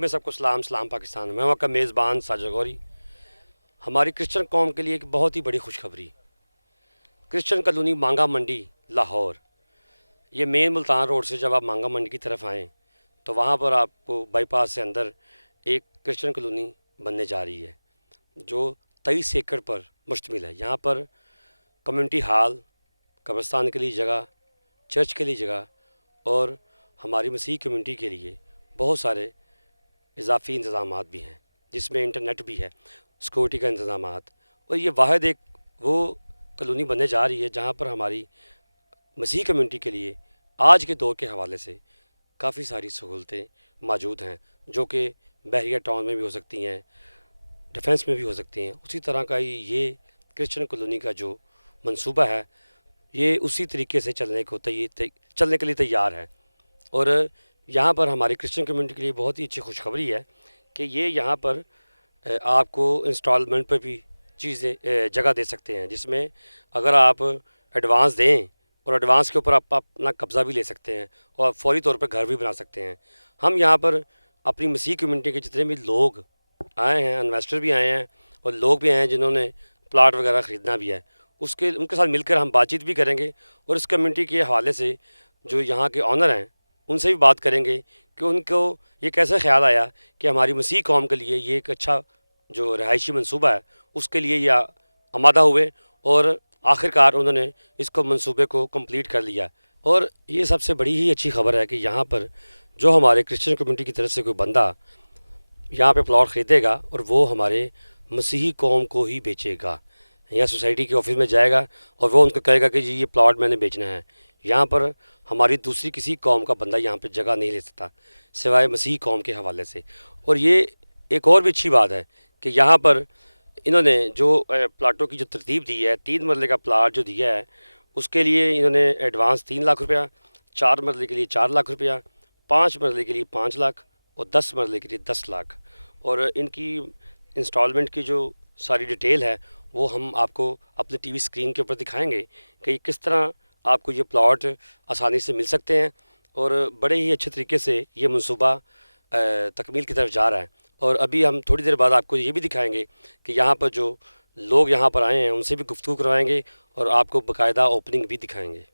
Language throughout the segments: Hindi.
में सबको सलाम पाकिस्तान। मैं वहाँ का मेज़बान साजिद गौरी। हमारी क्रिश्चियन कौम के लिए एक बहुत ही बड़ी खुशखबरी, क्रिश्चियन कॉलोनी मांगा मंडी लाहौर, ये मेन मुल्तान रोड से जब आप मांगा मंडी की तरफ आएँ तो वहाँ पर आपको बाईपास से अंदर एक क्रिश्चियन कॉलोनी बनने जा रही है जो 23 एकड़ पर मुश्तमिल है। यहाँ पर कम्युनिटी हॉल, कब्रिस्तान के लिए जगह, चर्च के लिए जगह और हमारी मसीह कम्युनिटी के लिए बहुत सारे इजाफ़ी इंतज़ामात भी हैं, जिसमें इंटरनेट भी है, सिक्योरिटी का इंतज़ामात। और ये वाहिद एक वो कॉलोनी बनने जा रही है जहाँ पर हमारी मसीह कम्युनिटी के लिए आज के दौर के हवाले से काफ़ी सारी सहूलतें मौजूद हैं, जो कि बहरिया टाउन में भी हो सकती हैं, डिफेंस में भी हो सकती हैं। उसी तरह का ये क्रिश्चियन कॉलोनी का जो मंसूबा है ये उसी तरीके से चलने के लिए तैयार है। और यहाँ पर हमारी क्रिश्चियन कम्युनिटी के लिए बहुत ही अच्छी खुशखबरी है कि ये यहाँ पर आपको इंस्टॉलमेंट पर भी चीज़ें जगह दे सकते हैं, जिसमें अगर आप एडवांस दें और एडवांस के ऊपर आप अपना कब्ज़ा भी ले सकते हैं और फौरी तौर पर घर भी बना सकते हैं। हम यहाँ पर अपनी मसीह कम्युनिटी के जितने भी लोग आए हैं, इन्वेस्टर भी आए हैं और लोग भी आए हैं जिन्होंने प्लाट वगैरह ख़रीदना भी है, उनके साथ मिलकर हम बातचीत भी करेंगे और इस कम्युनिटी के हवाले से जो यहाँ के ऑनर हैं उनसे भी बात करेंगे कि उनको ये कैसे ख्याल आया कि हमारी मसीह कौम के लिए ये एक अच्छा जो रहायशी मंसूबा है उसके लिए ये आमादा हुए और आखिरकार उन्होंने इसको मंसूबे को कंप्लीट कर लिया। और ये सबसे बड़ी ही अच्छी खबर है कि यहाँ पर जो हमारे क्रिश्चियन कम्युनिटी की तरफ से कोई बंदा यहाँ पे प्लॉट ख़रीदेगा और वो हमारे मसीही कौम को ही बेचेगा, या सोसाइटी के ऑफिस में जाएगा और वो उनको कहेगा कि जी ये प्लॉट मैंने बेचना है। यहाँ पर हमारी दूसरी किसी कौम का बंदा यहाँ पे जगह नहीं ले सकता सिवाय मसीही कौम के हवाले से। और ये एक और भी अच्छी बात है कि यहाँ पर इन्होंने जो प्लाटों की जो तरतीब दी है, 3 मरले का प्लाट जो दिया है उसके लिए इन्होंने एडवांस 3 लाख रुपया, 4 मरले के लिए 4 लाख रुपया, 5 मरले के लिए 5 लाख और 10 मरले के लिए 10 लाख। और इनकी इंस्टॉलमेंट की जो सारी डिटेल है वो हम आपको अपने टीवी स्क्रीन के ऊपर दिखाएंगे कि किस तरह आपको ये प्लॉट आसानी से मिल सकते हैं और बड़े ही अच्छे तरीके से ये मंसूबा तकमील की तरफ जा रहा है। और अभी हम थोड़ी देर बाद आपको ये भी दिखाएंगे कि यहाँ पर जो लोग यहाँ पर आए हैं उनसे भी गुफ्तगू करवाएंगे और आपको बाकायदा ओपनिंग भी दिखाएंगे।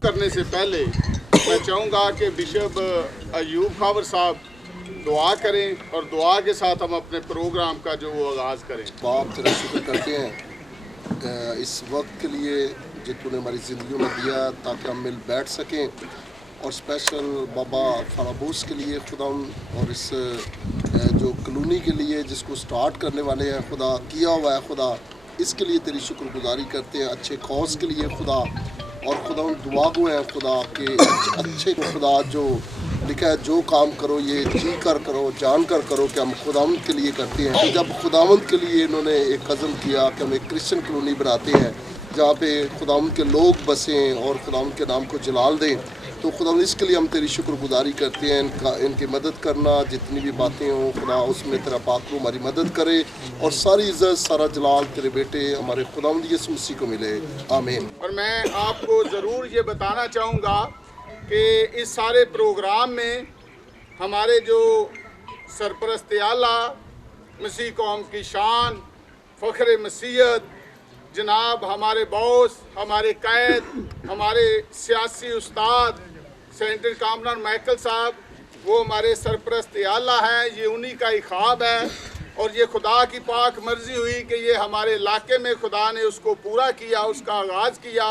करने से पहले मैं चाहूँगा कि बिशप अयूब खावर साहब दुआ करें और दुआ के साथ हम अपने प्रोग्राम का जो वो आगाज़ करें। बाप तेरा शुक्र करते हैं इस वक्त के लिए जो तूने हमारी ज़िंदगी में दिया ताकि हम मिल बैठ सकें, और स्पेशल बाबा फराबूस के लिए खुदा और इस जो कॉलोनी के लिए जिसको स्टार्ट करने वाले हैं खुदा किया हुआ है खुदा, इसके लिए तेरी शुक्रगुजारी करते हैं, अच्छे कौस के लिए खुदा। और खुदा दुआ को है खुदा के अच्छे खुदा जो लिखा है जो काम करो ये जी कर करो, जान कर करो कि हम खुदावंद के लिए करते हैं। तो जब खुदावंद के लिए इन्होंने एक अज़म किया कि हम एक क्रिश्चियन कॉलोनी बनाते हैं जहाँ पे खुदावंद के लोग बसें और खुदावंद के नाम को जलाल दें, तो खुदावंद इसके लिए हम तेरी शुक्रगुजारी करते हैं। इनकी मदद करना, जितनी भी बातें हों खुदा उसमें तेरा पाक रूह हमारी मदद करे और सारी इज़्ज़त सारा जलाल तेरे बेटे हमारे खुदावंद यीशु मसीह को मिले, आमीन। और मैं आपको ज़रूर ये बताना चाहूँगा कि इस सारे प्रोग्राम में हमारे जो सरपरस्त आला मसीह कौम की शान फ़ख्र मसीहत जनाब हमारे बॉस, हमारे कैद, हमारे सियासी उस्ताद सेनेटर कामरान माइकल साहब, वो हमारे सरपरस्त आला हैं। ये उन्हीं का ही ख्वाब है और ये खुदा की पाक मर्ज़ी हुई कि ये हमारे इलाके में खुदा ने उसको पूरा किया, उसका आगाज़ किया।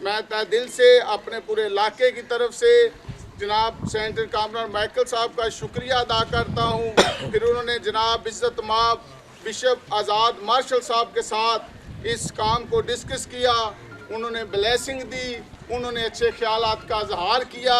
मैं तहे दिल से अपने पूरे इलाके की तरफ से जनाब सेनेटर कामरान माइकल साहब का शुक्रिया अदा करता हूँ। फिर उन्होंने जनाब इज़्ज़त माब बिशप आज़ाद मार्शल साहब के साथ इस काम को डिस्कस किया, उन्होंने ब्लेसिंग दी, उन्होंने अच्छे ख्यालात का इजहार किया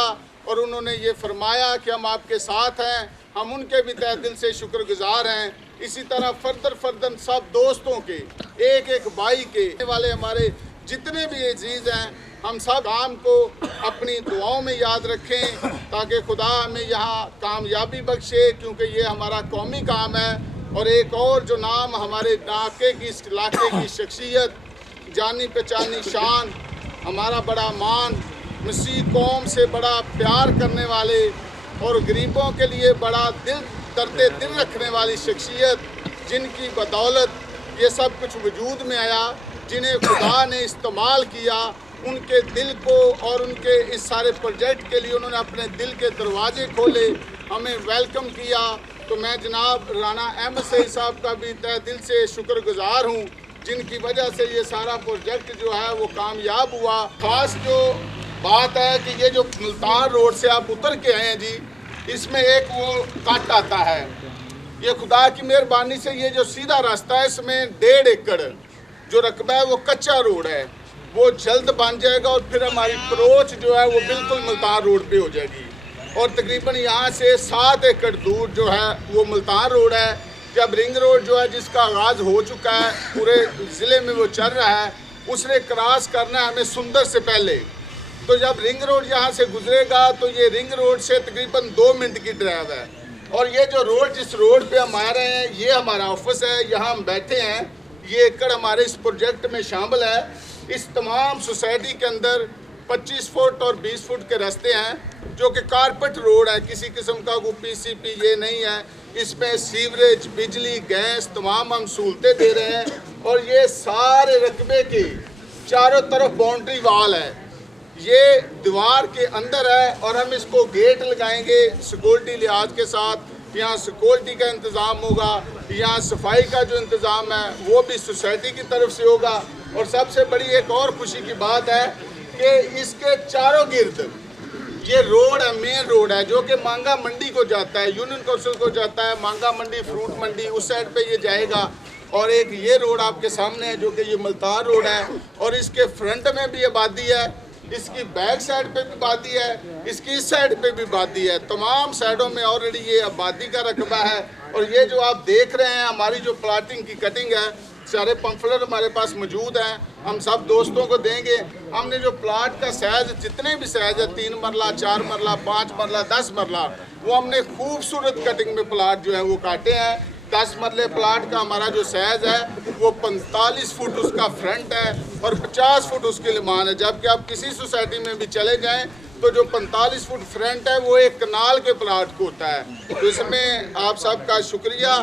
और उन्होंने ये फरमाया कि हम आपके साथ हैं। हम उनके भी तहे दिल से शुक्रगुजार हैं। इसी तरह फर्दन सब दोस्तों के, एक एक भाई के वाले हमारे जितने भी अजीज़ हैं, हम सब काम को अपनी दुआओं में याद रखें ताकि खुदा हमें यहाँ कामयाबी बख्शे, क्योंकि ये हमारा कौमी काम है। और एक और जो नाम हमारे इलाके की, इस इलाके की शख्सियत, जानी पहचानी शान, हमारा बड़ा मान, मसीह कौम से बड़ा प्यार करने वाले और गरीबों के लिए बड़ा दिल दर्द दिल रखने वाली शख्सियत, जिनकी बदौलत ये सब कुछ वजूद में आया, जिन्हें खुदा ने इस्तेमाल किया, उनके दिल को और उनके इस सारे प्रोजेक्ट के लिए उन्होंने अपने दिल के दरवाजे खोले, हमें वेलकम किया। तो मैं जनाब राना अहमद सईद साहब का भी तहे दिल से शुक्रगुजार हूँ, जिनकी वजह से ये सारा प्रोजेक्ट जो है वो कामयाब हुआ। ख़ास जो बात है कि ये जो मुल्तान रोड से आप उतर के आए हैं जी, इसमें एक वो कट आता है, ये खुदा की मेहरबानी से ये जो सीधा रास्ता है इसमें 1.5 एकड़ जो रकबा है वो कच्चा रोड है, वो जल्द बन जाएगा और फिर हमारी अप्रोच जो है वो बिल्कुल मुल्तान रोड पे हो जाएगी। और तकरीबन यहाँ से 7 एकड़ दूर जो है वो मुल्तान रोड है। जब रिंग रोड जो है जिसका आगाज़ हो चुका है, पूरे ज़िले में वो चल रहा है, उसने क्रॉस करना है हमें सुंदर से पहले। तो जब रिंग रोड यहाँ से गुजरेगा तो ये रिंग रोड से तकरीबन 2 मिनट की ड्राइव है। और ये जो रोड, जिस रोड पे हम आ रहे हैं, ये हमारा ऑफिस है, यहाँ हम बैठे हैं। ये एकड़ हमारे इस प्रोजेक्ट में शामिल है। इस तमाम सोसाइटी के अंदर 25 फुट और 20 फुट के रास्ते हैं जो कि कारपेट रोड है, किसी किस्म का कोई पीसीपी ये नहीं है। इसमें सीवरेज, बिजली, गैस तमाम हम सहूलतें दे रहे हैं। और ये सारे रकबे की चारों तरफ बाउंड्री वाल है, ये दीवार के अंदर है और हम इसको गेट लगाएंगे सिक्योरिटी लिहाज के साथ। यहाँ सिक्योरिटी का इंतज़ाम होगा, यहाँ सफाई का जो इंतज़ाम है वो भी सोसाइटी की तरफ से होगा। और सबसे बड़ी एक और खुशी की बात है कि इसके चारों गिर्द ये रोड है, मेन रोड है, जो कि मांगा मंडी को जाता है, यूनियन काउंसिल को जाता है, मांगा मंडी, फ्रूट मंडी, उस साइड पे ये जाएगा। और एक ये रोड आपके सामने है जो कि ये मुल्तान रोड है। और इसके फ्रंट में भी आबादी है, इसकी बैक साइड पे भी आबादी है, इसकी इस साइड पे भी आबादी है। तमाम साइडों में ऑलरेडी ये आबादी का रकबा है। और ये जो आप देख रहे हैं हमारी जो प्लाटिंग की कटिंग है, सारे पंफलेट हमारे पास मौजूद हैं, हम सब दोस्तों को देंगे। हमने जो प्लाट का साइज़, जितने भी साइज़ है, 3 मरला, 4 मरला, 5 मरला, 10 मरला, वो हमने खूबसूरत कटिंग में प्लाट जो है वो काटे हैं। 10 मरले प्लाट का हमारा जो साइज़ है वो 45 फुट उसका फ्रंट है और 50 फुट उसकी लमान है। जबकि आप किसी सोसाइटी में भी चले जाएं तो जो 45 फुट फ्रंट है वो एक कनाल के प्लाट को होता है। तो इसमें आप सबका शुक्रिया।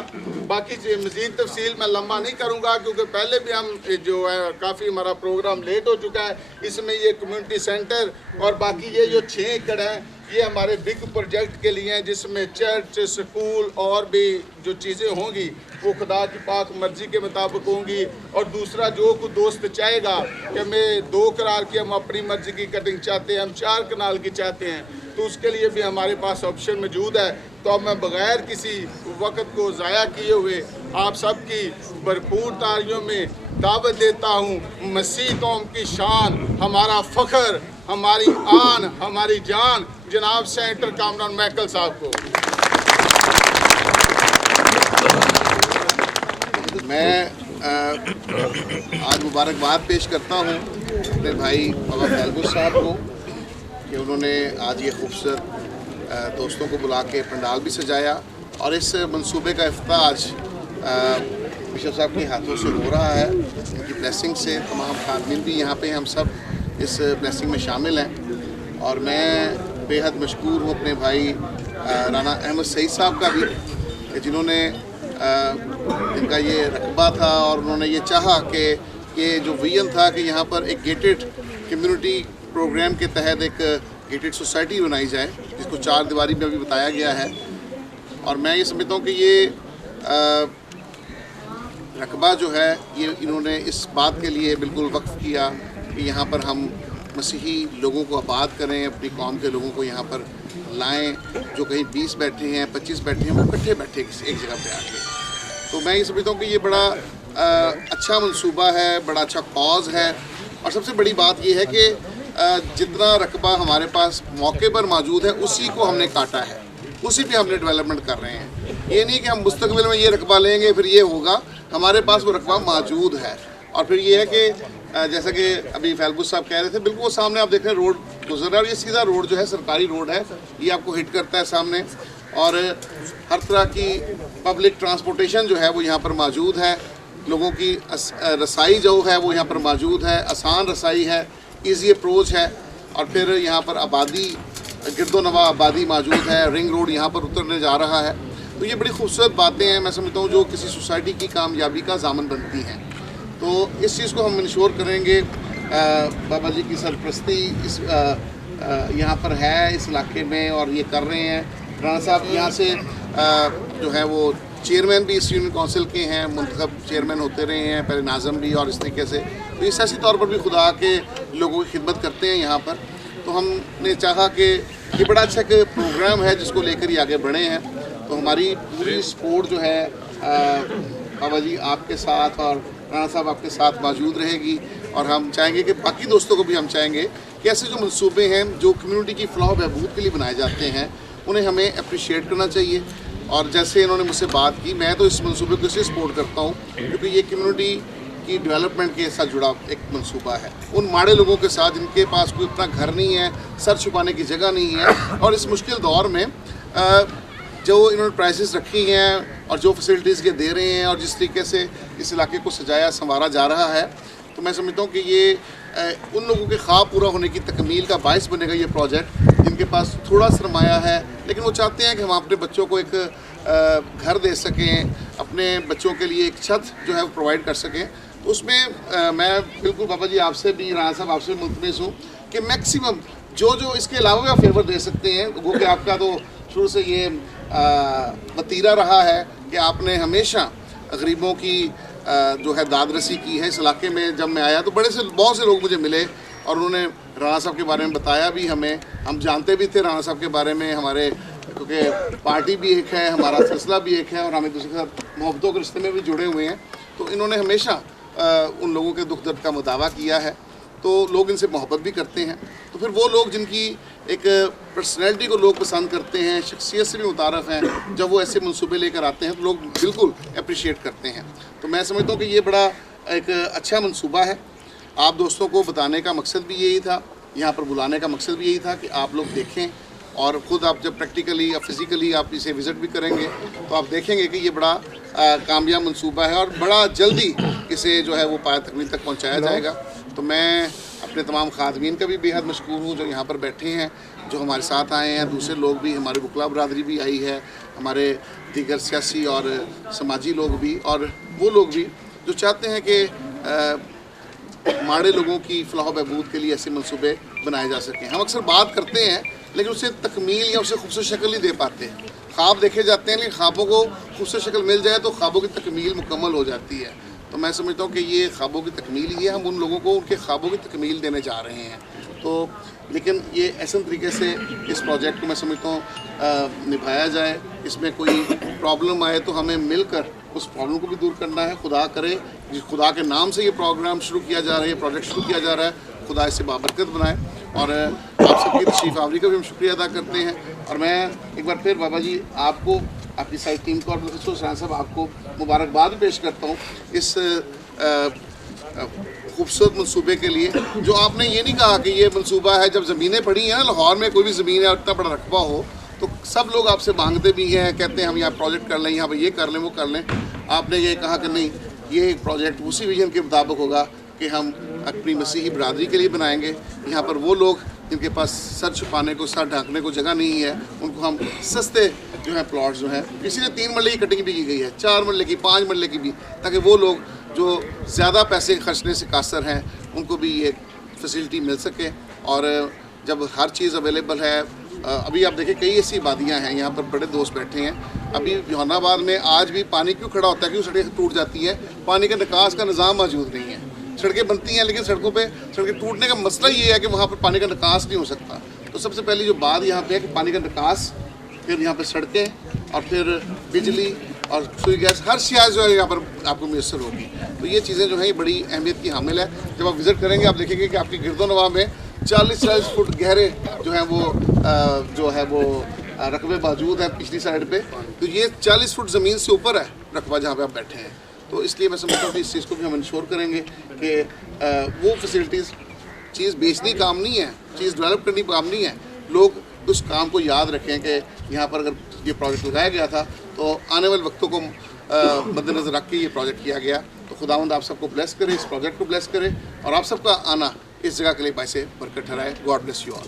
बाकी मज़ीद तफसील मैं लंबा नहीं करूँगा क्योंकि पहले भी हम जो है काफ़ी हमारा प्रोग्राम लेट हो चुका है। इसमें ये कम्युनिटी सेंटर और बाकी ये जो 6 एकड़ है ये हमारे बिग प्रोजेक्ट के लिए हैं, जिसमें चर्च, स्कूल और भी जो चीज़ें होंगी वो खुदा की पाक मर्ज़ी के मुताबिक होंगी। और दूसरा जो कोई दोस्त चाहेगा कि हमें 2 कनाल की हम अपनी मर्ज़ी की कटिंग चाहते हैं, हम 4 कनाल की चाहते हैं, तो उसके लिए भी हमारे पास ऑप्शन मौजूद है। तो अब मैं बग़ैर किसी वक्त को ज़ाया किए हुए आप सब की भरपूर तालियों में दावत देता हूँ मसीह कौम की शान, हमारा फ़ख्र, हमारी आन, हमारी जान, जनाब सेनेटर कामरान मैकल साहब को। मैं आज मुबारकबाद पेश करता हूँ अपने भाई बाबा फैलबुस साहब को कि उन्होंने आज ये खूबसूरत दोस्तों को बुला के पंडाल भी सजाया और इस मंसूबे का इफ्तिताह आज बिशप साहब के हाथों से हो रहा है। उनकी ब्लेसिंग से तमाम खादमीन भी यहाँ पे हम सब इस ब्लेसिंग में शामिल हैं और मैं बेहद मशकूर हूँ अपने भाई राना अहमद सईद साहब का भी, जिन्होंने इनका ये रकबा था और उन्होंने ये चाहा कि ये जो विजन था कि यहाँ पर एक गेटेड कम्युनिटी प्रोग्राम के तहत एक गेटेड सोसाइटी बनाई जाए, जिसको 4 दीवारी में अभी बताया गया है। और मैं ये समझता हूँ कि ये रकबा जो है ये इन्होंने इस बात के लिए बिल्कुल वक्फ किया कि यहाँ पर हम मसीही लोगों को आबाद करें, अपनी कौम के लोगों को यहाँ पर लाएं, जो कहीं 20 बैठे हैं 25 बैठे हैं वो इकट्ठे बैठे एक जगह पे आके। तो मैं ये समझता हूँ कि ये बड़ा अच्छा मंसूबा है, बड़ा अच्छा कॉज है और सबसे बड़ी बात ये है कि जितना रकबा हमारे पास मौके पर मौजूद है उसी को हमने काटा है, उसी पे हमने डेवलपमेंट कर रहे हैं। ये नहीं कि हम मुस्तकबिल में ये रकबा लेंगे फिर ये होगा, हमारे पास वो रकबा मौजूद है। और फिर ये है कि जैसा कि अभी फैलबुस साहब कह रहे थे, बिल्कुल सामने आप देख रहे हैं रोड गुजर रहा है और ये सीधा रोड जो है सरकारी रोड है, ये आपको हिट करता है सामने और हर तरह की पब्लिक ट्रांसपोर्टेशन जो है वो यहाँ पर मौजूद है, लोगों की रसाई जो है वो यहाँ पर मौजूद है, आसान रसाई है, ईजी अप्रोच है। और फिर यहाँ पर आबादी गिरदोनवा आबादी मौजूद है, रिंग रोड यहाँ पर उतरने जा रहा है। तो ये बड़ी खूबसूरत बातें हैं, मैं समझता हूँ जो किसी सोसाइटी की कामयाबी का ज़ामन बनती हैं। तो इस चीज़ को हम इंश्योर करेंगे। बाबा जी की सरपरस्ती इस यहाँ पर है इस इलाके में और ये कर रहे हैं। राणा साहब यहाँ से जो है वो चेयरमैन भी इस यूनियन काउंसिल के हैं, मुंतखब चेयरमैन होते रहे हैं, पहले नाज़म भी और इस तरीके से। तो ये सियासी तौर पर भी खुदा के लोगों की खिदमत करते हैं यहाँ पर। तो हमने चाहा कि ये बड़ा अच्छा एक प्रोग्राम है जिसको लेकर ही आगे बढ़े हैं। तो हमारी पूरी सपोर्ट जो है बाबा जी आपके साथ और राणा साहब आपके साथ मौजूद रहेगी और हम चाहेंगे कि बाकी दोस्तों को भी हम चाहेंगे कि ऐसे जो मंसूबे हैं जो कम्युनिटी की फलाह बहबूद के लिए बनाए जाते हैं उन्हें हमें अप्रिशिएट करना चाहिए। और जैसे इन्होंने मुझसे बात की, मैं तो इस मंसूबे को इसलिए सपोर्ट करता हूँ क्योंकि ये कम्युनिटी की डेवलपमेंट के साथ जुड़ा एक मंसूबा है। उन माड़े लोगों के साथ जिनके पास कोई अपना घर नहीं है, सर छुपाने की जगह नहीं है और इस मुश्किल दौर में जो इन्होंने प्राइसेस रखी हैं और जो फैसिलिटीज़ के दे रहे हैं और जिस तरीके से इस इलाके को सजाया संवारा जा रहा है, तो मैं समझता हूँ कि ये उन लोगों के ख्वाब पूरा होने की तकमील का बायस बनेगा ये प्रोजेक्ट, जिनके पास थोड़ा सरमाया है लेकिन वो चाहते हैं कि हम अपने बच्चों को एक घर दे सकें, अपने बच्चों के लिए एक छत जो है वो प्रोवाइड कर सकें। तो उसमें मैं बिल्कुल बाबा जी आपसे भी, राणा साहब आपसे भी मुतमईन हूँ कि मैक्सिमम जो इसके अलावा आप फेवर दे सकते हैं, वो कि आपका तो शुरू से ये वतीरा रहा है कि आपने हमेशा गरीबों की जो है दादरसी की है। इस इलाके में जब मैं आया तो बहुत से लोग मुझे मिले और उन्होंने राणा साहब के बारे में बताया भी हमें, हम जानते भी थे राणा साहब के बारे में, हमारे क्योंकि पार्टी भी एक है, हमारा सिलसिला भी एक है और हम एक दूसरे के साथ मोहब्बतों के रिश्ते में भी जुड़े हुए हैं। तो इन्होंने हमेशा उन लोगों के दुख दर्द का मुदावा किया है, तो लोग इनसे मोहब्बत भी करते हैं। तो फिर वो लोग जिनकी एक पर्सनैलिटी को लोग पसंद करते हैं, शख्सियत से भी मुतारफ़ हैं, जब वो ऐसे मंसूबे लेकर आते हैं तो लोग बिल्कुल अप्रिशिएट करते हैं। तो मैं समझता हूँ कि ये बड़ा एक अच्छा मंसूबा है। आप दोस्तों को बताने का मकसद भी यही था, यहाँ पर बुलाने का मकसद भी यही था कि आप लोग देखें और ख़ुद आप जब प्रैक्टिकली या फिज़िकली आप इसे विज़िट भी करेंगे तो आप देखेंगे कि ये बड़ा कामयाब मंसूबा है और बड़ा जल्दी इसे जो है वो पाया तकमील तक पहुँचाया जाएगा। तो मैं अपने तमाम खादमीन का भी बेहद मशकूर हूँ जो यहाँ पर बैठे हैं, जो हमारे साथ आए हैं, दूसरे लोग भी, हमारे बुकला बरादरी भी आई है, हमारे दीगर सियासी और समाजी लोग भी और वो लोग भी जो चाहते हैं कि माड़े लोगों की फलाह बहबूद के लिए ऐसे मंसूबे बनाए जा सकें। हम अक्सर बात करते हैं लेकिन उसे तकमील या उसे खूबसूरत शक्ल नहीं दे पाते। ख्वाब देखे जाते हैं लेकिन ख्वाबों को खूबसूरत शक्ल मिल जाए तो ख्वाबों की तकमील मुकम्मल हो जाती है। तो मैं समझता हूँ कि ये ख्वाबों की तकमील ही है, हम उन लोगों को उनके ख्वाबों की तकमील देने जा रहे हैं। तो लेकिन ये ऐसे तरीके से इस प्रोजेक्ट को मैं समझता हूँ निभाया जाए, इसमें कोई प्रॉब्लम आए तो हमें मिलकर उस प्रॉब्लम को भी दूर करना है। खुदा करे, खुदा के नाम से ये प्रोग्राम शुरू किया जा रहा है, ये प्रोजेक्ट शुरू किया जा रहा है, खुदा इससे बाबरकत बनाए। और आप सबकी तशरीफ़ आवरी का भी हम शुक्रिया अदा करते हैं। और मैं एक बार फिर बाबा जी आपको, आपकी सारी टीम को और प्रोफेसर हुसैन साहब आपको मुबारकबाद पेश करता हूँ इस खूबसूरत मंसूबे के लिए। जो आपने ये नहीं कहा कि ये मंसूबा है, जब ज़मीनें पड़ी हैं ना, लाहौर में कोई भी ज़मीन है और इतना बड़ा रकबा हो तो सब लोग आपसे मांगते भी हैं, कहते हैं हम यहाँ प्रोजेक्ट कर लें, यहाँ पर ये कर लें, वो कर लें। आपने ये कहा कि नहीं, ये प्रोजेक्ट उसी विजन के मुताबिक होगा कि हम अपनी मसीही बरादरी के लिए बनाएंगे। यहाँ पर वो लोग जिनके पास सर छुपाने को, सर ढांकने को जगह नहीं है, उनको हम सस्ते जो है प्लॉट्स जो हैं, किसी ने 3 मरले की कटिंग भी की गई है, 4 मरले की, 5 मरले की भी, ताकि वो लोग जो ज़्यादा पैसे खर्चने से कासर हैं उनको भी ये फैसिलिटी मिल सके। और जब हर चीज़ अवेलेबल है, अभी आप देखें कई ऐसी वादियाँ हैं, यहाँ पर बड़े दोस्त बैठे हैं। अभी जहानाबाद में आज भी पानी क्यों खड़ा होता है, क्यों सड़कें टूट जाती हैं? पानी का निकास का निज़ाम मौजूद नहीं है। सड़कें बनती हैं लेकिन सड़कों पे सड़कें टूटने का मसला ये है कि वहाँ पर पानी का निकास नहीं हो सकता। तो सबसे पहली जो बात यहाँ पे है कि पानी का निकास, फिर यहाँ पे सड़कें और फिर बिजली और सुई गैस, हर चीज़ जो है यहाँ पर आपको मैसर होगी। तो ये चीज़ें जो हैं ये बड़ी अहमियत की हामिल है। जब आप विज़िट करेंगे आप देखेंगे कि आपकी गिरदोनवा में 40-40 फुट गहरे जो है वो रकबे मौजूद हैं पिछली साइड पे। तो ये 40 फुट ज़मीन से ऊपर है रकबा जहाँ पे आप बैठे हैं। तो इसलिए मैं समझता हूँ कि इस चीज़ को भी हम इंश्योर करेंगे कि वो फैसिलिटीज़, चीज़ बेचनी काम नहीं है, चीज़ डेवलप करनी काम नहीं है। लोग उस काम को याद रखें कि यहाँ पर अगर ये प्रोजेक्ट लगाया गया था तो आने वाले वक्तों को मद्देनज़र रख के ये प्रोजेक्ट किया गया। तो खुदावंद आप सबको ब्लेस करे, इस प्रोजेक्ट को ब्लेस करे और आप सबका आना इस जगह के लिए बाइसे बरकत ठहराए। God bless you all.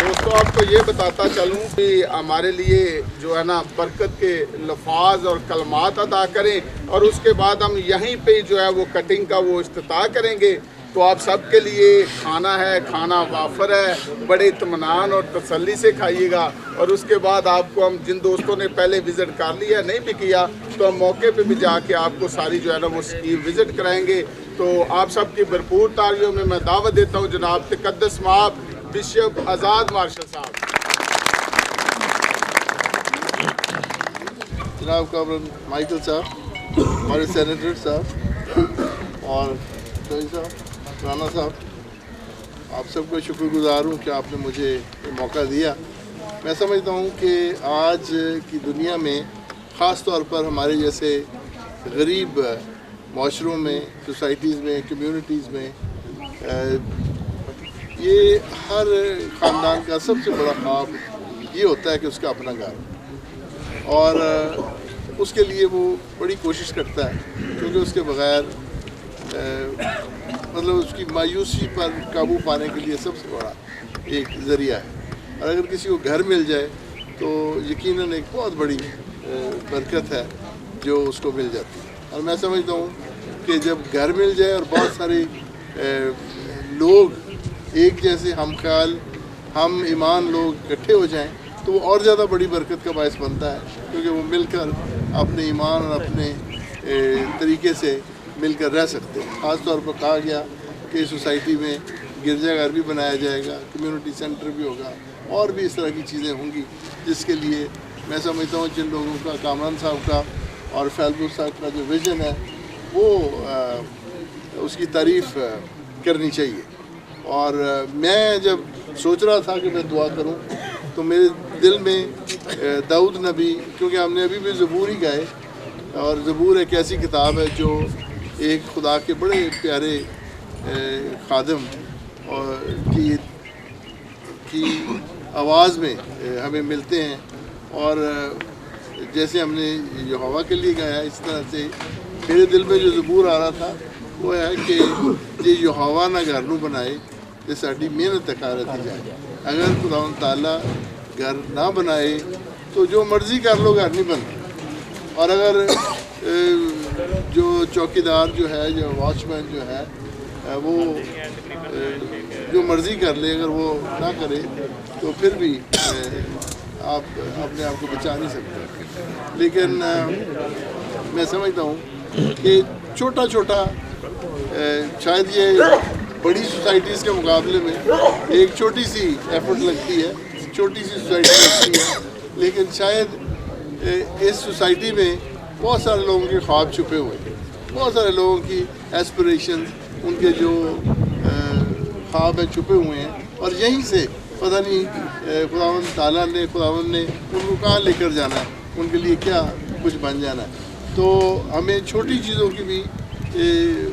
दोस्तों आपको ये बताता चलूं कि हमारे लिए जो है ना बरकत के लफाज और कलमात अदा करें और उसके बाद हम यहीं पे जो है वो कटिंग का वो इफ्तिताह करेंगे। तो आप सबके लिए खाना है, खाना वाफर है, बड़े इत्मीनान और तसल्ली से खाइएगा। और उसके बाद आपको हम जिन दोस्तों ने पहले विज़िट कर लिया नहीं भी किया तो हम मौके पे भी जाके आपको सारी जो है ना वो स्कीम विज़िट कराएंगे। तो आप सबकी भरपूर तालियों में मैं दावत देता हूँ जनाब तकद्दस माब बिशप आज़ाद मार्शल साहब। जनाब काबरन माइकल साहब, हमारे सेनेटर साहब और साहब, राना साहब, आप सबको शुक्रगुजार हूँ कि आपने मुझे ये मौका दिया। मैं समझता हूँ कि आज की दुनिया में ख़ास तौर पर हमारे जैसे गरीब माशरों में, सोसाइटीज़ में, कम्युनिटीज़ में ये हर ख़ानदान का सबसे बड़ा ख्वाब ये होता है कि उसका अपना घर, और उसके लिए वो बड़ी कोशिश करता है क्योंकि उसके बग़ैर मतलब उसकी मायूसी पर काबू पाने के लिए सबसे बड़ा एक ज़रिया है। और अगर किसी को घर मिल जाए तो यकीनन एक बहुत बड़ी बरकत है जो उसको मिल जाती है। और मैं समझता हूँ कि जब घर मिल जाए और बहुत सारे लोग एक जैसे हम ख्याल, हम ईमान लोग इकट्ठे हो जाएं तो वो और ज़्यादा बड़ी बरकत का बायस बनता है, क्योंकि वो मिलकर अपने ईमान और अपने तरीके से मिलकर रह सकते हैं। ख़ास तौर पर कहा गया कि सोसाइटी में गिरजाघर भी बनाया जाएगा, कम्युनिटी सेंटर भी होगा और भी इस तरह की चीज़ें होंगी, जिसके लिए मैं समझता हूँ जिन लोगों का, कामरान साहब का और फैलपुर साहब का जो विज़न है वो उसकी तारीफ़ करनी चाहिए। और मैं जब सोच रहा था कि मैं दुआ करूं तो मेरे दिल में दाऊद नबी, क्योंकि हमने अभी भी ज़बूर ही गाए, और ज़बूर एक ऐसी किताब है जो एक खुदा के बड़े प्यारे खादिम की आवाज़ में हमें मिलते हैं। और जैसे हमने यहोवा के लिए गाया, इस तरह से मेरे दिल में जो ज़बूर आ रहा था वो है कि ये यहोवा ना घर नूं बनाए तो साड़ी मेहनत करती जाए। अगर खुदावंद ताला घर ना बनाए तो जो मर्ज़ी कर लो घर नहीं बनता। और अगर जो चौकीदार जो है, जो वॉचमैन जो है, वो जो मर्ज़ी कर ले, अगर वो ना करे तो फिर भी आप अपने आप को बचा नहीं सकते। लेकिन मैं समझता हूँ कि छोटा छोटा शायद ये बड़ी सोसाइटीज़ के मुकाबले में एक छोटी सी एफर्ट लगती है, छोटी सी सोसाइटी लगती है, लेकिन शायद इस सोसाइटी में बहुत सारे लोगों के ख्वाब छुपे हुए हैं, बहुत सारे लोगों की एस्पिरेशन, उनके जो ख्वाब हैं छुपे हुए हैं, और यहीं से पता नहीं खुदावंद ताला ने, खुदावंद ने उनको कहाँ लेकर जाना है, उनके लिए क्या कुछ बन जाना है। तो हमें छोटी चीज़ों की भी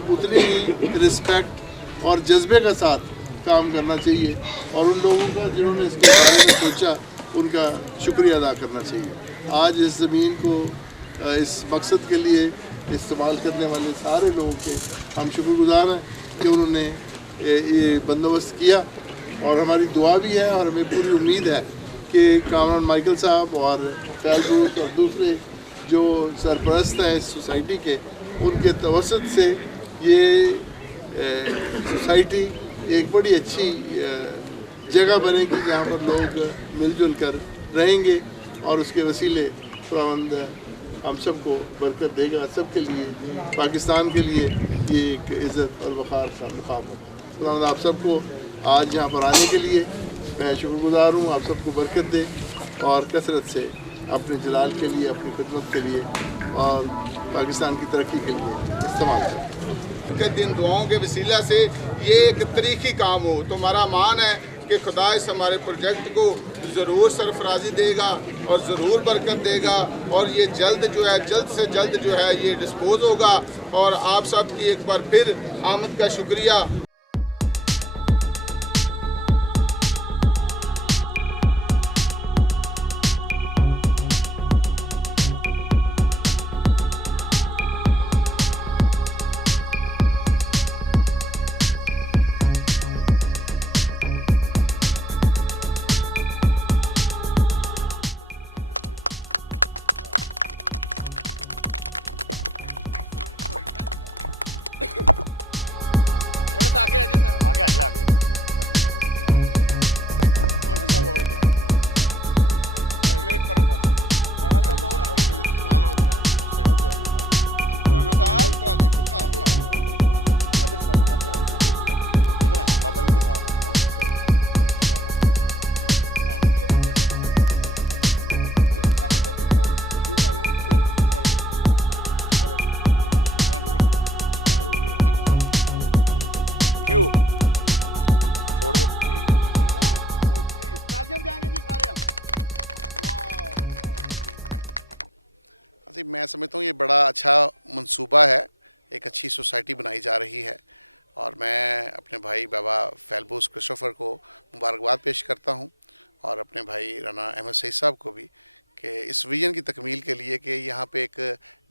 उतनी ही रिस्पेक्ट और जज्बे का साथ काम करना चाहिए, और उन लोगों का जिन्होंने इसके बारे में सोचा उनका शुक्रिया अदा करना चाहिए। आज इस ज़मीन को इस मकसद के लिए इस्तेमाल करने वाले सारे लोगों के हम शुक्रगुजार हैं कि उन्होंने ये बंदोबस्त किया, और हमारी दुआ भी है और हमें पूरी उम्मीद है कि कामरान माइकल साहब और फैलबूथ और दूसरे जो सरपरस्त हैं इस सोसाइटी के, उनके तवसत से ये सोसाइटी एक बड़ी अच्छी जगह बनेगी जहाँ पर लोग मिलजुल कर रहेंगे, और उसके वसीले खुदावंद हम सबको बरकत देगा। सबके लिए, पाकिस्तान के लिए ये एक इज़्ज़त और वक़ार का मुकाम होगा। खुदावंद आप सबको आज यहाँ पर आने के लिए मैं शुक्रगुजार हूँ, आप सबको बरकत दे और कसरत से अपने जलाल के लिए, अपनी खिदमत के लिए और पाकिस्तान की तरक्की के लिए इस्तेमाल करें। के दिन दुआओं के वसीला से ये एक तरीक़ी काम हो, तो हमारा मान है कि खुदा इस हमारे प्रोजेक्ट को ज़रूर सरफराजी देगा और ज़रूर बरकत देगा, और ये जल्द से जल्द जो है ये डिस्पोज होगा। और आप सब की एक बार फिर आमद का शुक्रिया। थोड़ा सा आगे आ जाए सर। आगे आ जाए, प्लेट पर राणा साहब बहुत राणा साहब इधर है बाबा जी के साथ है। क्यों छोड़ दे। जाएंगे जी सारे हम। मैं समझता हूँ ये बड़ा अच्छा मंसूबा है, एक अच्छी सोसाइटी बनाई जा रही है, और मैं अपने भाई बाबा फैलबूस क्रिस्टोफर को मुबारकबाद पेश करता हूँ, और अपने भाई राना अहमद सईद साहब को भी, कि इस विजन की तकमील के लिए कि यहाँ पे एक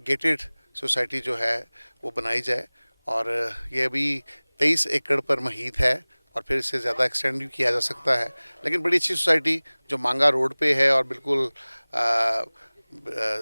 गेटेड सोसाइटी जो है वो बनाई जाए। और ये अभी 23 एकड़ पर महीत है, और फिर इससे ज़्यादा एक्सटेंड भी किया जा सकता है, लेकिन बड़ी अच्छी सोसाइटी जो मांगा रोड पे है और बिल्कुल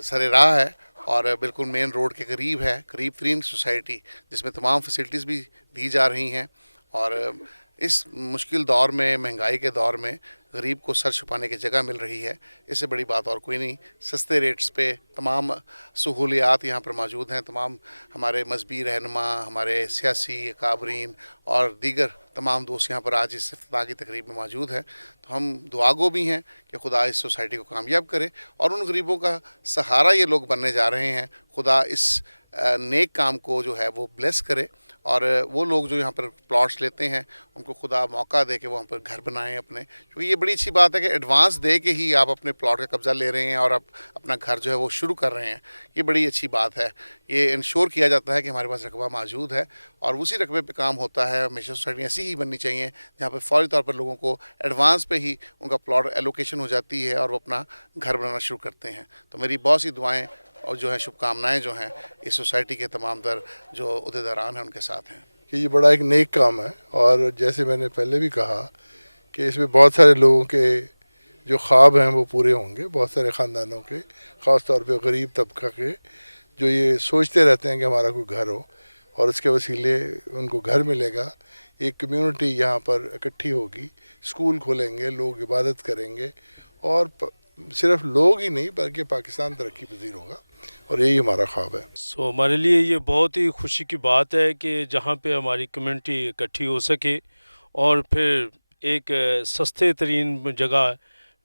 सरे राह है और बिल्कुल मेन रोड के करीब है, करीब तरीन सोसाइटी जिसमें तमाम फैसिलिटीज़ भी दी जा रही हैं। और इस मुश्किल दौर में, महंगाई के दौर में गरीब को सर छुपाने की जगह मिल रही है, इससे बड़ी बात और कोई नहीं। सस्ते रेट्स पे तमाम सहूलियात यहाँ पर मौजूद हैं। तमाम हमारे मजहबी रहनुमा, हमारे सियासी काबरीन और दीगर तमाम दोस्त यहाँ पर आज इस इफ्तिताह की तकरीब में मौजूद हैं। तो हम दुआगो भी हैं कि खुदा इस सोसाइटी को कामयाब करे और उन गरीबों का सहारा ये लोग बनने जा रहे हैं। खुदा इस नेक काम को जो है वो ब्लेस करे, और वो लोग जो यहाँ पर प्लॉट्स लेते हैं उनको खुदा मौका दे कि वो वहाँ पर घर बनाएं अपने, क्योंकि ये बड़ी अच्छी बात है कि एडवांस दे के ही आप अपने प्लॉट का कब्ज़ा ले रहे हैं और आप अपना घर जो है वो शुरू कर रहे हैं। ये बड़ी अच्छी बात है। ये इंश्योर किया जाता है कि हमारे पास रकबा मौजूद है और उसी रकबे पे काम होता है। हमेशा सोसाइटी ऐसी ही बननी चाहिए जहाँ पर फौरी तौर पर लोगों को एडवांस पे ही उनका प्लॉट एलोकेशन हो जाती है और वो अपना घर बनाना शुरू करते हैं। तो मेरी बहुत सी दुआएँ और जो है शुभकामनाएं जो हैं इस सोसाइटी के तमाम दर जो उहदेदारान हैं उनके साथ हैं कि ये बड़ा एक नेक काम है। और जैसे मैंने पहले भी कहा कि इसमें बहुत सारे लोगों के जो ख्वाब हैं वो पूरे होंगे, बहुत सारे ख़ानदानों के, ख़ास तौर पे गरीब तबका के जो ये सोचते रहते हैं कि हमारा कोई घर हो और उसके वसीले उनको घर मिलेगा। एक कम्युनिटी यहाँ पर इकट्ठी होगी, स्कूल खोलेंगे, लोग इबादत करेंगे और सिर्फ लोग ही नहीं बल्कि पाकिस्तान तरक्की पजीर होगा और यही हमारा ख्वाब है। हमारे लिए ये बहुत ही खुशी की बात है कि जहाँ पे हमारी कम्युनिटी इकट्ठी हो सके और फिर एक सस्ते तरीन जगह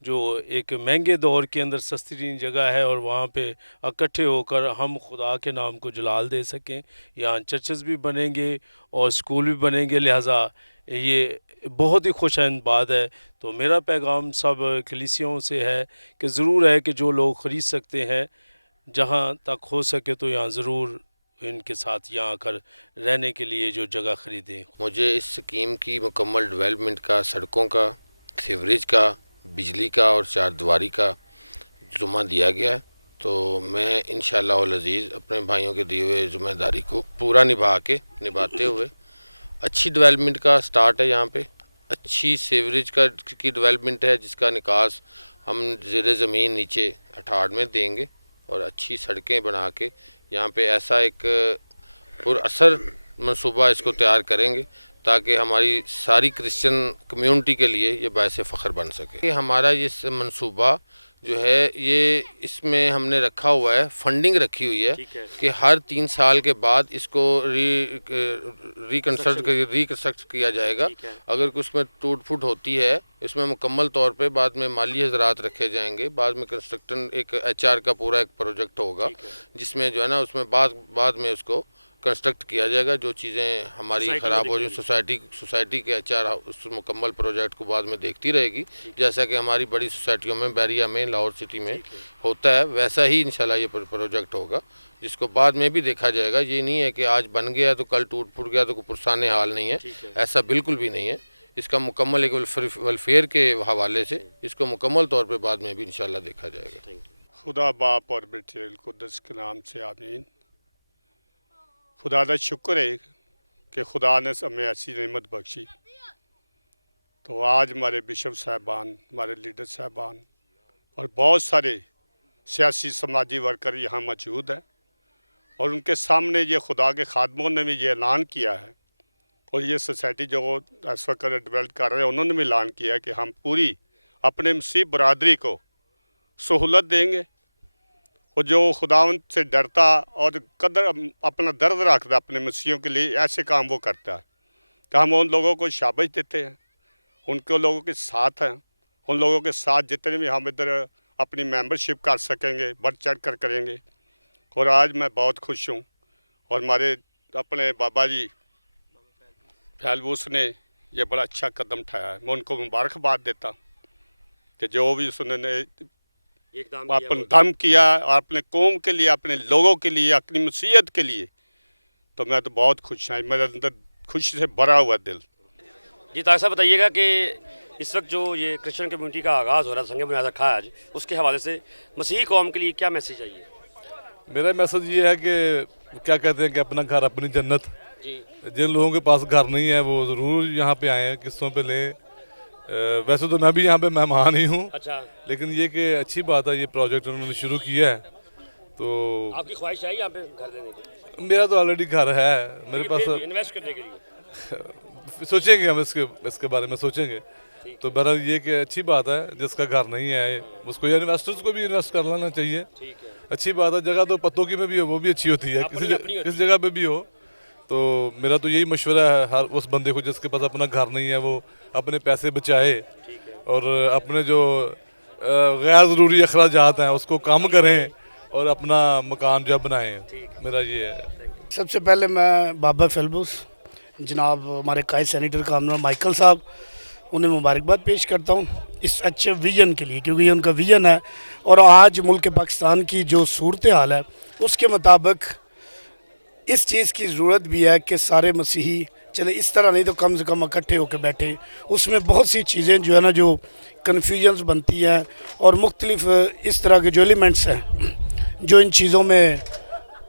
जो एक महंगे दौर के अंदर सस्ती तीन जगह है और वहाँ पे इकट्ठे होकर हम खुदा के नाम को जलाल दे सकें। यहाँ चर्चेस भी बनेंगे और स्कूल भी बनेंगे, लिहाजा ये बहुत ही खुशाइंद बात है। तो मेरा पैगाम सब कलीसियाओं से है कि ज़रूर है कि जो लोग ख़रीद सकते हैं, जहाँ तक हो सके तो यहाँ ज़रूर इनके साथ यहाँ आकर रहने के लिए जो जगह ख़रीदें। मुझे इस स्कीम की मुकम्मल डेवलपमेंट का, सड़कों का, सीवरेज का, बिजली का और चारदीवारी का ज़ुम्मा दिया गया है। तो मैं इंशाअल्लाह अज़ीज़ अपने भाइयों के दिए हुए ज़िम्मेदारी को पूरा निभाते हुए अच्छी डेवलपमेंट का स्टार्ट है। यहाँ पे अच्छी सीवरेज की डेवलपमेंट है, जिसका निकास हम ज़ेरे ज़मीन नीचे अठाड़ में देंगे और अच्छी सड़कें बना के यहाँ पे ऐसा एक पुरअसर मंसूबा इसको तैयार करेंगे ताकि हमारी सारी क्रिश्चियन कम्युनिटी के लिए ये बायसे फ़ख्र बन सके। हमारा ये मंसूबा जो है ये इसमें हमने रखा हुआ है, फंडिंग रखी हुई है कि हर 3 साल के बाद इसको रिकंस्ट्रक्ट किया जाएगा। अगर कुछ में टूट फूट होती है इसमें मुकम्मल तौर पे बाद में माली हज़रात रखे जाएंगे। बाद में कंस्ट्रक्शन एक HR का पूरा एक प्रोजेक्ट होगा जिसमें जो है ना उसमें बाद में उसको कंस्ट्रक्ट किया जाएगा। जो चीज़ें हमारी ख़राब हो जाए सोसाइटी के HR उस मुकम्मल प्रोजेक्ट को बाद में देखती रहेगी, जैसा कि हमारी बड़ी सोसाइटियों में, बैरिया में, लाहौर सिटी में होता है, वैसा ही इंशाल्लाह ये प्रोजेक्ट होगा जिसको बाद में भी देखा जाएगा। ये नहीं है कि आज बन गया तो कल टूट फूट गया तो कोई पुरसाने हाल नहीं है, ऐसा बिल्कुल भी नहीं है। इसका मुकम्मल एक वेलफेयर के हवाले से इसको मुकम्मल तौर पर बाद में भी इंशाल्लाह देखा जाएगा। खुदा बाप और बेटे कुद्दस के नाम से आमीन। खुदा का शुक्र है कि खुदा ने हमें ऐसी नेमत बख्शी। तो आज हमारे बिशप साहबान, हमारे लीडर साहबान और बहुत सारे सियासी समाजी वर्कर यहाँ मौजूद हैं और उनके सामने ये खुदा के खादमों ने भी ये ऐलान किया है और ये सोसाइटी जो इस वक्त डेवलप कर रहे हैं उन्होंने भी ऐलान किया है कि हम पूरी अपने मसीह बरादरी को सहूलत देंगे। और जो खुदावंद से डरता और कदर अपना दर्द रखता अपने मसीहों के लिए, ऐसे काम वो करता है। तो हम उन लोगों को शाबाश देते हैं, उनके लोगों के साथ हैं। उन लोगों के साथ जितने भी हम इधर अपनी मेंबरशिप कर सकेंगे बढ़ चढ़ कर करेंगे। और आज मैं बहुत खुश हूँ और हमारे अपने बाबा जी फैलबूस ने ये बड़ा अच्छा कदम उठाया है। मैं उनको मुबारकबाद देता कि जो भी उन्होंने अपन दम किया और अपने कौम के लिए, अपने लोगों के लिए, अपनी मसीहत के लिए, तो मैं तो बहुत खुश हूँ। मेरे अंदर खुशी से भरा हुआ दिल। जी ताक़ साहब बताइएगा कि इस वक्त जो ये क्रिश्चियन कम्युनिटी का आगाज़ हो रहा है, संघ बुनियाद रखा है आज, उसके हवाले से मसीही कौम के लिए क्या मैसेज है? मेरा मैसेज ये है कि क्या कहते हैं कि अपना घर अपनी जन्नत। जिन लोगों के पास घर नहीं है वो ज़रूर यहाँ पे आएँ, किस्तों पे लें। वैसे तो मैं भी यहाँ पे मेहमान ही हूँ। अच्छा। लेकिन ये कि अच्छी बात है ये प्रोजेक्ट उन्होंने शुरू किया है। तो आपकी ख्वाहिश है यहाँ पे घर लेने की? मेरा तो ऑलरेडी घर है मेरे पास। इन्वेस्ट करने के लिए सोचेंगे हम इसके बारे में सोचेंगे। तो बहरहाल ये कि अच्छी बात है जिसका घर नहीं है उसको, या इन्वेस्टर्स को भी इन्वेस्ट कर लेना चाहिए। अच्छी बात है। जगह तो पत्तों की में भी हो, वो भी अच्छी होती है, किस जगह पे भी हो। तो मेरा तो यही मशवरा है हर उस बंदे को जिसके पास अपना घर नहीं है वो अपने पैसे बचाए और अपने जो गैर ज़रूरी अखराजात हैं उसको कम करें और अपना मकान जो बनाएं। मेरा ये है। सबसे पहले मैं बाबा फेलबूस जनाब हमारे कायद सेनेटर कामरान माइकल साहब, उन्हें मुबारकबाद पेश करता हूँ इस अच्छे विजन के लिए, क्योंकि ये उनका विजन है। और आज मुल्क पाकिस्तान की जो सूरत हाल है उसके मुताबिक इस चीज़ की ज़रूरत भी है कि सारे मसीही चले इस तरह नहीं तो कम से कम इकट्ठे होकर बैठे। उसमें बहुत सी चीज़ें जो है ना जो कन्फ्यूजन्स बनती हैं और मुख्तलिफ इस तरह के जो एलिमेंट्स हैं जो इन चीज़ों में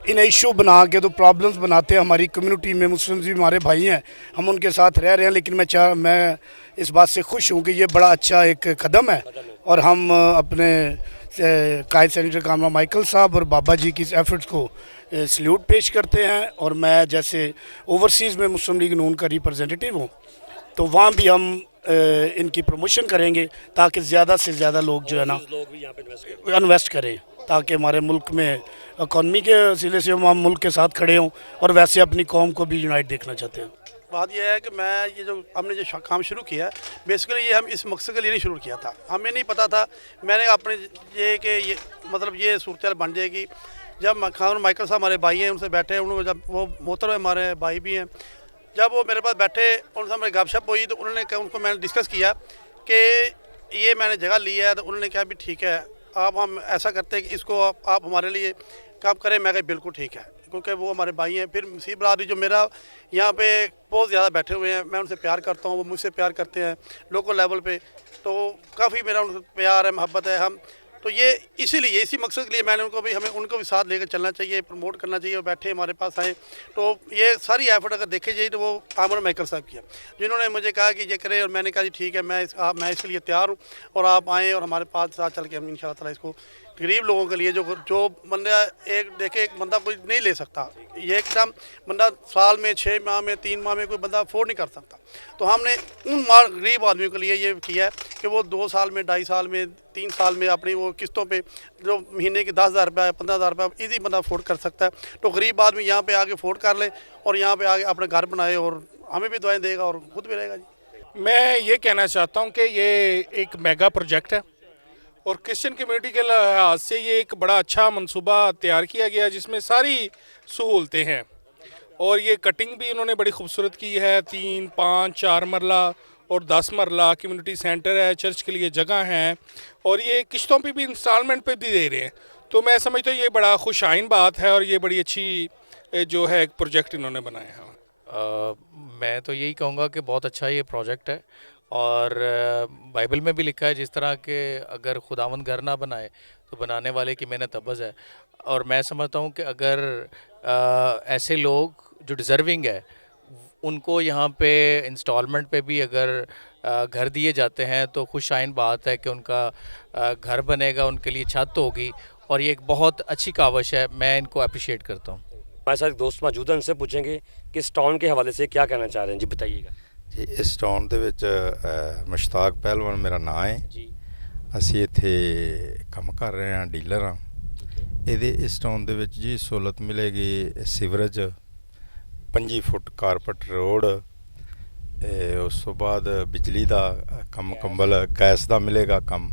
इन्हें इशू बना के तो प्रॉब्लम्स बनाते हैं। हमारी कम्युनिटी में मुस्लिम्स भी हमारे भाई हैं, हम उनके साथ रह रहे हैं। लेकिन मैं इस बात से खुश हूँ कि ये बड़ा अच्छा एक कदम है और हम अपने कायद सेनेटर कामरान माइकल साहब और बाबा जी की इस एफर्ट्स को सल्यूट पेश करते हैं। और मैं जैसे ओवरसीज़ में मुस्लिम लीग नून का रिप्रेजेंटेटिव हूँ तो वहाँ भी हम इनकी प्रमोशन करेंगे ताकि ज़्यादा से ज़्यादा लोग जो है ना इन्वेस्ट करें, ताकि हमारे मुल्क में इकॉनमी के वसीले से हम मुल्क के साथ खड़े हों और वैसे अपनी कौम को भी यूनाइट देखना चाहते हैं। बात यह है कि मैं ये जो हमने जो काम शुरू किया है बेसिकली ये हम इस मकसद के लिए नहीं शुरू किया था, हमें नहीं पता था। मैंने अपने ये कि ये मतलब ये सूरत बन जाएगी जब खान माइकल साहब हमारे भाई हैं उनसे बैठे, उन्होंने जब वो मोहतरम हमारे भाई भी हैं, जब वो मेरे पास बैठे उनसे हमारी गपशप हुई तो उन्होंने उनको मैंने डिस्कस किया कि ये मैंने जगह ली है। तो उन्होंने कहा भी ठीक है आप हम ऐसा करते हैं कि इसको आप हमारे लिए काम करें। मैं कहा बिल्कुल ठीक है, क्योंकि वो हमारे भाई हैं। फिर मसीह बरादरी जो मेरा यहाँ पे बहुत ज़्यादा बैठे हुए हैं, मैं उनसे प्यार करता हूँ, वो मुझसे प्यार करते हैं लोकल लेवल पे, तो काफ़ी मेरा उनसे प्यार है, मोहब्बत है। हम तो ये इसीलिए इसी मकसद के लिए मैंने उनको भी हमें उनको भी साथ लेकर चलना चाहिए, प्रमोट करना चाहिए। वो बैठे हमारे पास आए तो ये सारी एफर्ट अगर देखे जाए तो वो आमिर माइकल साहब की है, जिन्होंने मुझे कहा कि ये करें, और मैंने कहा जी ठीक है मैं इसके लिए तैयार हूँ और आप आएँ और हमारे पास साथ चल के हम इंशाअल्लाह ताला इसको गरीब लोगों के लिए जो बंदा एक बंदा कोई नहीं ले सकता, ये एकदम बंदा साल में 6 माह में 3 माह में कोई बंदा अफोर्ड नहीं कर सकता। तो हमने उन गरीब आदमियों के लिए ये किया है कि वो 2 साल में 2.5 साल में 3 साल में अपनी वो किस्तों पे जो महीने की 10,000 रुपये 15,000 रुपये ईजी बंदा अफोर्ड कर सकता है। तो गरीब आदमी यहाँ पे आके अफोर्ड कर ले और यहाँ पे आके अपना घर बनाए और हमें भी दुआएं देगा और खुद भी रहेगा जी। मैं ये कहना चाहता हूँ कि ये एक मेगा प्रोजेक्ट है और क्रिश्चियन कम्युनिटी के लिहाज से ये एक बड़ा अच्छा मंसूबा तैयार किया गया है जिसमें सारी सहूलतें हैं। और ये कटिंग भी इन्होंने बड़ी खूबसूरत की है, 3, 5, 4 मरला और 10 मरला कम्युनिटी सेंटर है, चर्च के लिए जगह हैं और ये किश्तों पे भी इंस्टॉलमेंट पे भी दे रहे हैं। तो मैं समझता हूँ ये बड़ा खुशाइन बात है और ये बड़ी अच्छी जो है एक प्रोजेक्ट इन्होंने बनाया है। मैं तो यही कहूँगा कि बहुत अच्छा ये प्रोजेक्ट है और बाइबल में भी लिखा है जिस तरह के अगर खुदावंद घर ना बनाए तो बनाने वाले की मेहनत अबज़ है। और मैं समझता हूँ कि अगर ऐसे लोग जो डिज़र्विंग है उनको यहाँ पे इंस्टॉलमेंट पे भी अगर घर दिए जाते हैं तो खुशाइन बात है कि उनका घर बनेगा, उनके लिए छत होगी और ये एक बहुत अच्छी काविश है। मैं इनको अप्रिशिएट करता हूँ। हमारे साथ दोस्त मौजूद हैं, उनसे पूछेंगे कि इस टाउन के हवाले से क्या कहना चाह रहे हैं जी, बताइएगा जी। इस टाउन ਦੇ ਵਿੱਚ ਮੁਸ਼ਤਾਕ ਪਹਿਲਵਾਨ ਮੇਰਾ ਨਾਂ ਹੈ ਜੀ। ਅਸੀਂ ਇੱਥੇ ਕੰਮ ਕਰ ਰਹੇ ਹਾਂ, ਡੀਲਰ ਹਾਂ। ਇਹਦੇ ਇਸ ਟਾਊਨ ਦੇ ਵਿੱਚ ਜੀ ਸਹੂਲਤ ਮਿਲੇਗੀ ਸੀਵਰੇਜ 25 ਫੁੱਟ ਕਾਰਪਟ ਰੋਡ, ਉਸ ਤੋਂ ਬਾਅਦ ਬਿਜਲੀ ਦਾ ਕੰਮ ਮੁਕੰਮਲ, ਗੈਸ ਦਾ ਮਿਲੇਗਾ ਕੰਮ।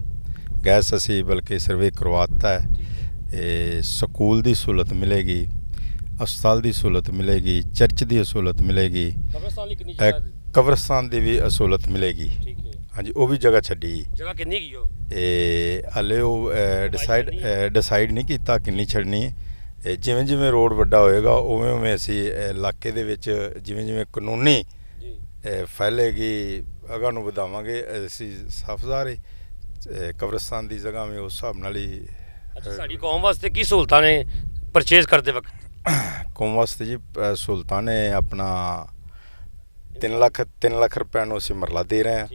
ਗੈਸ ਅਸੀਂ ਬਲਕਿ ਸਰਵੇ ਕਰਵਾਤਾ ਹੈ। ਸਕੂਲ ਦੀ ਸਹੂਲਤ ਮਿਲੇਗੀ, अस्पताल की सहूलत मिलेगी, चर्च की सहूलत मिलेगी, कब्रस्तान की भी सहूलत मिलेगी। हाँ जी, वो भी जगह छड़ी। जगह कितनी की हो हाले वो डिसाइड नहीं किया कितनी छड़नी। जिमें जिमें रोड वड्डा होएगा उवें उवें असी इलाके दे विच जिमें जिमें कानूनी फैलेगी अगां नूं वधावांगे। असी साफदार कब्रस्तान की जगह में उस हिसाब नाल ही। अच्छा, साडी कौम वास्ते की सहूलतां ने परचेज करते वक्त? कौम वास्ते जी सहूलतां ने अपना 3 लाख रुपये असी मरला दे रहे हैं।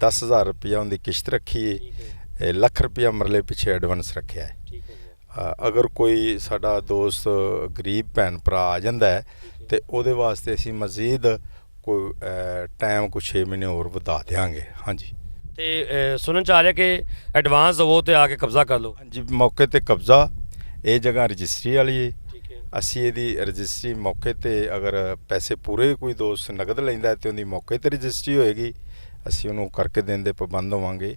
10,000 रुपया उनकी किश्त रखी है, लाख रुपया मरले पिछे एडवांस रखे है। अगर कोई साडा दोस्त गरीब भैन भरा आ जाता है तो उहदे वास्ते असी मजीद कोई टाइम को 6 महीने होर वधा देंगे। हाँ जी। तो सुनन च आ रहा कि एडवांस दवो तो आके कब्जा कर लो। हाँ जी, मौके ते कब्जा। ये जगह रजिस्ट्री वाली है, असी ये रजिस्ट्री मौके ते अगर पैसे पूरे कोई दोस्त नगद लेंदा है तो उनकी मौके ते रजिस्ट्री होएगी, असी उन्होंने करके देने दे पाबंद होवांगे।